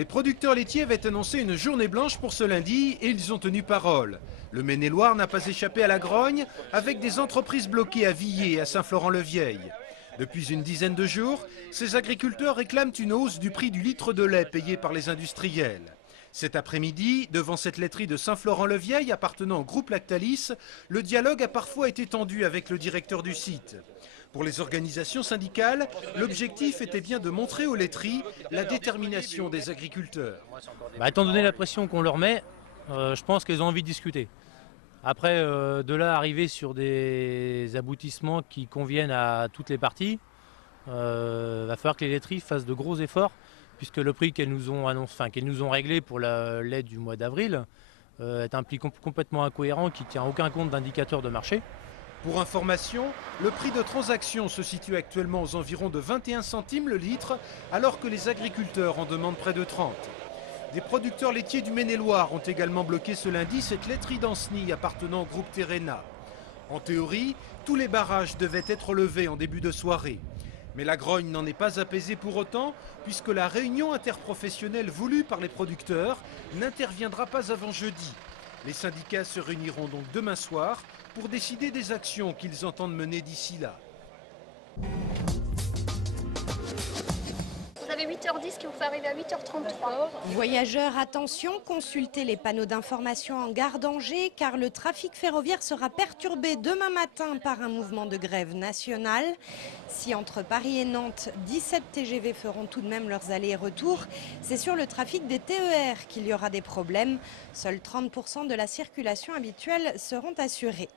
Les producteurs laitiers avaient annoncé une journée blanche pour ce lundi et ils ont tenu parole. Le Maine-et-Loire n'a pas échappé à la grogne avec des entreprises bloquées à Villers et à Saint-Florent-le-Vieil. Depuis une dizaine de jours, ces agriculteurs réclament une hausse du prix du litre de lait payé par les industriels. Cet après-midi, devant cette laiterie de Saint-Florent-le-Vieil appartenant au groupe Lactalis, le dialogue a parfois été tendu avec le directeur du site. Pour les organisations syndicales, l'objectif était bien de montrer aux laiteries la détermination des agriculteurs. Étant donné la pression qu'on leur met, je pense qu'ils ont envie de discuter. Après, de là arriver sur des aboutissements qui conviennent à toutes les parties, va falloir que les laiteries fassent de gros efforts, puisque le prix qu'elles nous ont réglé pour le lait du mois d'avril est un prix complètement incohérent qui ne tient aucun compte d'indicateurs de marché. Pour information, le prix de transaction se situe actuellement aux environs de 21 centimes le litre, alors que les agriculteurs en demandent près de 30. Des producteurs laitiers du Maine-et-Loire ont également bloqué ce lundi cette laiterie d'Ancenis appartenant au groupe Terrena. En théorie, tous les barrages devaient être levés en début de soirée. Mais la grogne n'en est pas apaisée pour autant, puisque la réunion interprofessionnelle voulue par les producteurs n'interviendra pas avant jeudi. Les syndicats se réuniront donc demain soir pour décider des actions qu'ils entendent mener d'ici là. Vous avez 8h10 qui vous fait arriver à 8h33. Voyageurs, attention, consultez les panneaux d'information en gare d'Angers car le trafic ferroviaire sera perturbé demain matin par un mouvement de grève nationale. Si entre Paris et Nantes, 17 TGV feront tout de même leurs allers et retours, c'est sur le trafic des TER qu'il y aura des problèmes. Seuls 30% de la circulation habituelle seront assurés.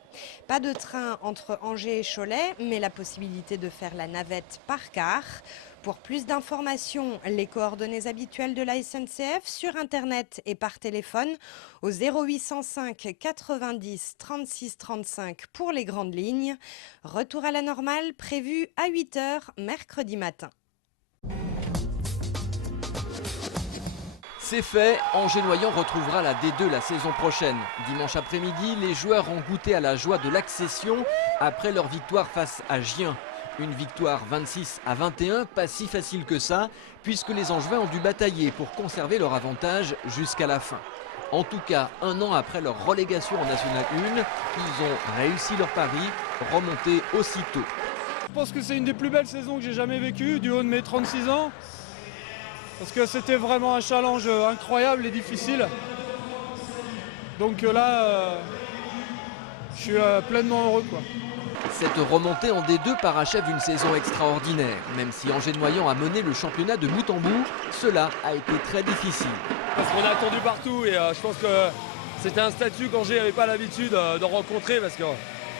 Pas de train entre Angers et Cholet, mais la possibilité de faire la navette par car. Pour plus d'informations, les coordonnées habituelles de la SNCF sur Internet et par téléphone au 0805 90 36 35 pour les grandes lignes. Retour à la normale prévu à 8h mercredi matin. C'est fait, Angers-Noyant retrouvera la D2 la saison prochaine. Dimanche après-midi, les joueurs ont goûté à la joie de l'accession après leur victoire face à Gien. Une victoire 26-21, pas si facile que ça, puisque les Angevins ont dû batailler pour conserver leur avantage jusqu'à la fin. En tout cas, un an après leur relégation en National 1, ils ont réussi leur pari, remonté aussitôt. Je pense que c'est une des plus belles saisons que j'ai jamais vécues, du haut de mes 36 ans. Parce que c'était vraiment un challenge incroyable et difficile. Donc là, je suis pleinement heureux, quoi. Cette remontée en D2 parachève une saison extraordinaire. Même si Angers-Noyant a mené le championnat de bout en bout, cela a été très difficile. Parce qu'on a attendu partout et je pense que c'était un statut qu'Angers n'avait pas l'habitude de rencontrer parce que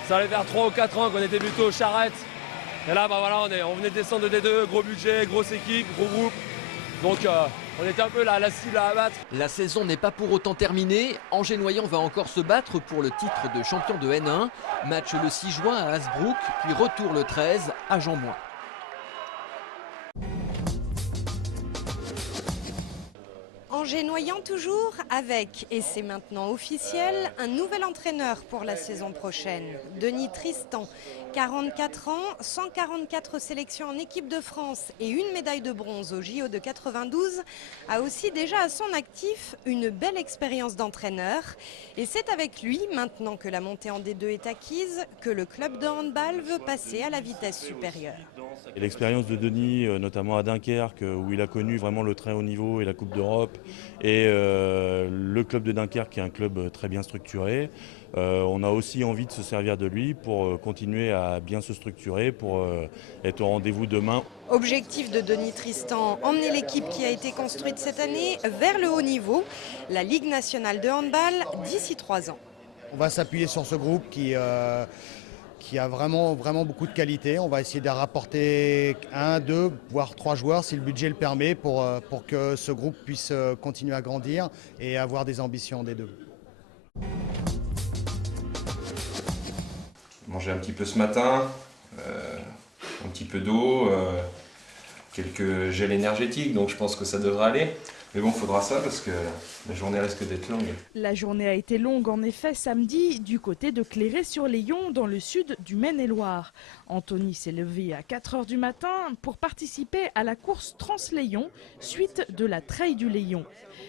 ça allait faire 3 ou 4 ans qu'on était plutôt aux charrettes. Et là, on venait de descendre de D2, gros budget, grosse équipe, gros groupe. Donc on était un peu la cible à abattre. La saison n'est pas pour autant terminée. Angers-Noyant va encore se battre pour le titre de champion de N1. Match le 6 juin à Hasbrook, puis retour le 13 à Jean-Bouin. Angers-Noyant toujours avec, et c'est maintenant officiel, un nouvel entraîneur pour la saison prochaine. Denis Tristan, 44 ans, 144 sélections en équipe de France et une médaille de bronze au JO de 92, a aussi déjà à son actif une belle expérience d'entraîneur. Et c'est avec lui, maintenant que la montée en D2 est acquise, que le club de handball veut passer à la vitesse supérieure. Et l'expérience de Denis, notamment à Dunkerque, où il a connu vraiment le très haut niveau et la Coupe d'Europe, et le club de Dunkerque qui est un club très bien structuré. On a aussi envie de se servir de lui pour continuer à bien se structurer, pour être au rendez-vous demain. Objectif de Denis Tristan, emmener l'équipe qui a été construite cette année vers le haut niveau, la Ligue nationale de handball d'ici 3 ans. On va s'appuyer sur ce groupe qui a vraiment beaucoup de qualité. On va essayer de rapporter 1, 2, voire 3 joueurs si le budget le permet pour que ce groupe puisse continuer à grandir et avoir des ambitions des deux. Manger un petit peu ce matin, un petit peu d'eau, quelques gels énergétiques, donc je pense que ça devrait aller. Mais bon, faudra ça parce que la journée risque d'être longue. La journée a été longue en effet samedi du côté de Cléré-sur-Layon dans le sud du Maine-et-Loire. Anthony s'est levé à 4 h du matin pour participer à la course Trans-Layon suite de la Trail du Layon.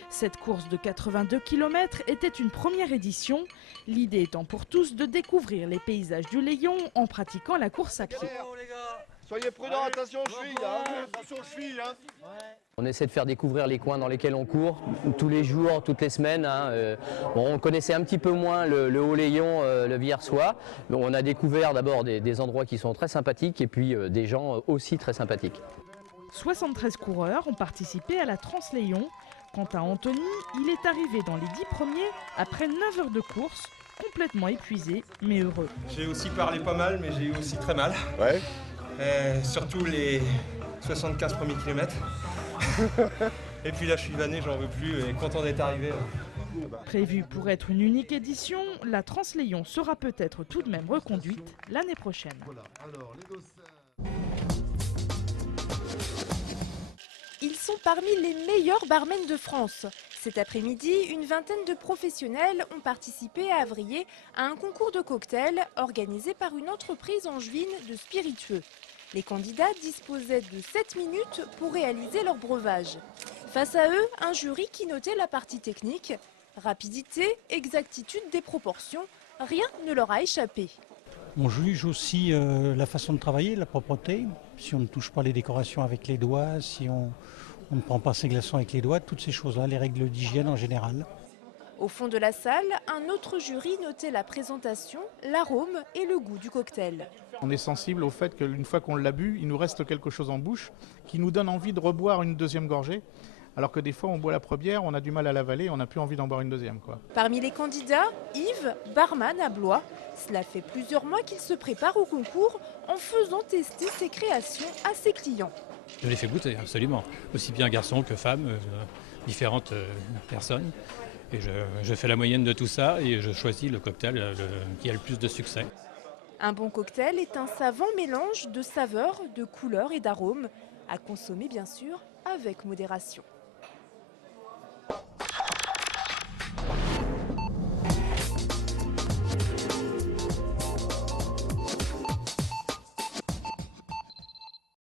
Cette course de 82 km était une première édition, l'idée étant pour tous de découvrir les paysages du Layon en pratiquant la course à pied. Soyez prudents, attention aux chevilles, attention aux chevilles. On essaie de faire découvrir les coins dans lesquels on court tous les jours, toutes les semaines. On connaissait un petit peu moins le Haut-Layon le Viersois. On a découvert d'abord des endroits qui sont très sympathiques et puis des gens aussi très sympathiques. 73 coureurs ont participé à la Trans-Layon. Quant à Anthony, il est arrivé dans les 10 premiers après 9 heures de course, complètement épuisé mais heureux. J'ai aussi parlé pas mal, mais j'ai eu aussi très mal. Ouais. Surtout les 75 premiers kilomètres. Et puis là, je suis vanné, j'en veux plus et content d'être arrivé. Prévue pour être une unique édition, la Trans-Layon sera peut-être tout de même reconduite l'année prochaine. Ils sont parmi les meilleurs barmen de France. Cet après-midi, une vingtaine de professionnels ont participé à Avrier à un concours de cocktails organisé par une entreprise angevine de spiritueux. Les candidats disposaient de 7 minutes pour réaliser leur breuvage. Face à eux, un jury qui notait la partie technique. Rapidité, exactitude des proportions, rien ne leur a échappé. On juge aussi la façon de travailler, la propreté. Si on ne touche pas les décorations avec les doigts, si on ne prend pas ses glaçons avec les doigts, toutes ces choses-là, les règles d'hygiène en général. Au fond de la salle, un autre jury notait la présentation, l'arôme et le goût du cocktail. On est sensible au fait qu'une fois qu'on l'a bu, il nous reste quelque chose en bouche qui nous donne envie de reboire une deuxième gorgée. Alors que des fois, on boit la première, on a du mal à l'avaler, on n'a plus envie d'en boire une deuxième, quoi. Parmi les candidats, Yves, barman à Blois. Cela fait plusieurs mois qu'il se prépare au concours en faisant tester ses créations à ses clients. Je les fais goûter, absolument. Aussi bien garçons que femmes, différentes personnes. Et je fais la moyenne de tout ça et je choisis le cocktail qui a le plus de succès. Un bon cocktail est un savant mélange de saveurs, de couleurs et d'arômes, à consommer bien sûr avec modération.